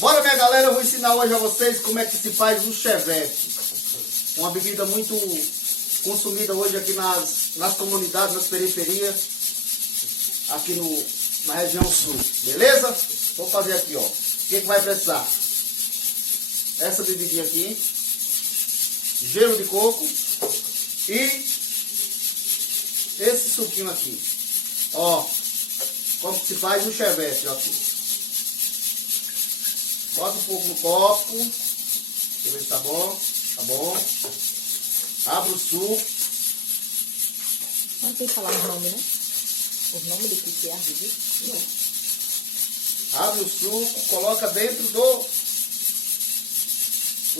Bora, minha galera, eu vou ensinar hoje a vocês como é que se faz um chevette. Uma bebida muito consumida hoje aqui nas comunidades, nas periferias, aqui na região sul, beleza? Vou fazer aqui, ó. O que vai precisar? Essa bebidinha aqui, gelo de coco e esse suquinho aqui. Ó, como que se faz um chevette, ó aqui. Bota um pouco no copo. Deixa eu ver se tá bom. Tá bom. Abre o suco. Não tem que falar os nomes, né? Os nomes do que é a bebida? Abre o suco, coloca dentro do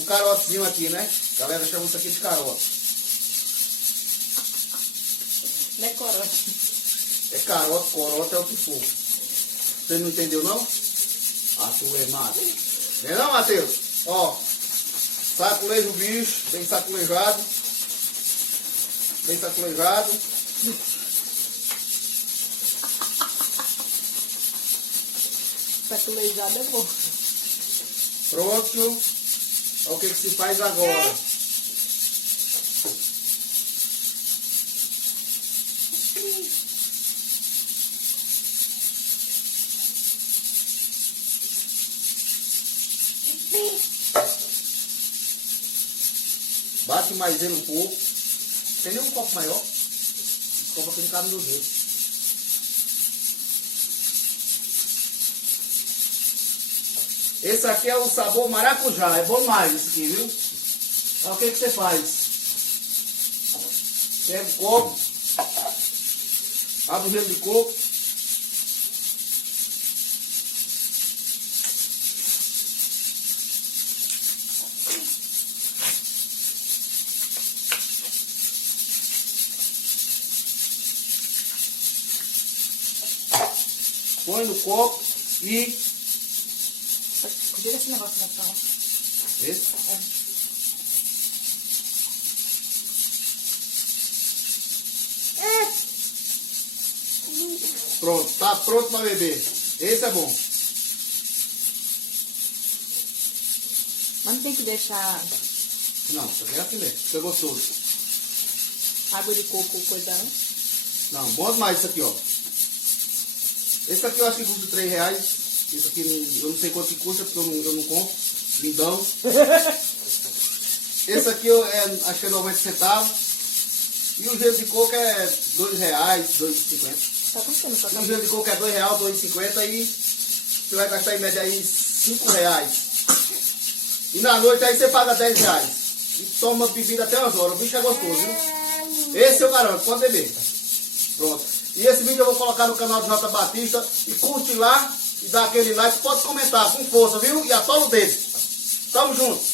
carotezinho aqui, né? A galera chama isso aqui de carote. Não é corote. É carote, corote, é o que for. Você não entendeu, não? Ah, tu é mato. Não é não, Matheus? Ó, saculeja o bicho, bem saculejado. Bem saculejado. Saculejado é bom. Pronto. Olha o que se faz agora. Bate mais ele um pouco. Tem nem um copo maior. Esse copo aqui não cabe no dedo. Esse aqui é o sabor maracujá. É bom mais esse aqui, viu? Então o que você faz? Pega o copo. Abre o gelo de coco. Põe no copo e... Vira esse negócio na sala. Esse? É. Pronto, tá pronto para beber. Esse é bom. Mas não tem que deixar Não, isso aqui é assim mesmo. Fica gostoso. água de coco coisa, não? Não, bom demais isso aqui, ó. Esse aqui eu acho que custa R$3. Isso aqui eu não sei quanto que custa, porque eu não compro. Lindão. Esse aqui acho que é 90 centavos. E o gelo de coco é R$2, R$2,50. Tá custando só E o gelo de coco é R$2, R$2,50. E você vai gastar em média aí R$5. E na noite aí você paga R$10. E toma bebida até umas horas. O bicho é gostoso, viu? Esse eu garanto, pode beber. Pronto. E esse vídeo eu vou colocar no canal do J Batista. E curte lá. E dá aquele like. Pode comentar com força, viu? E atola o dedo. Tamo junto.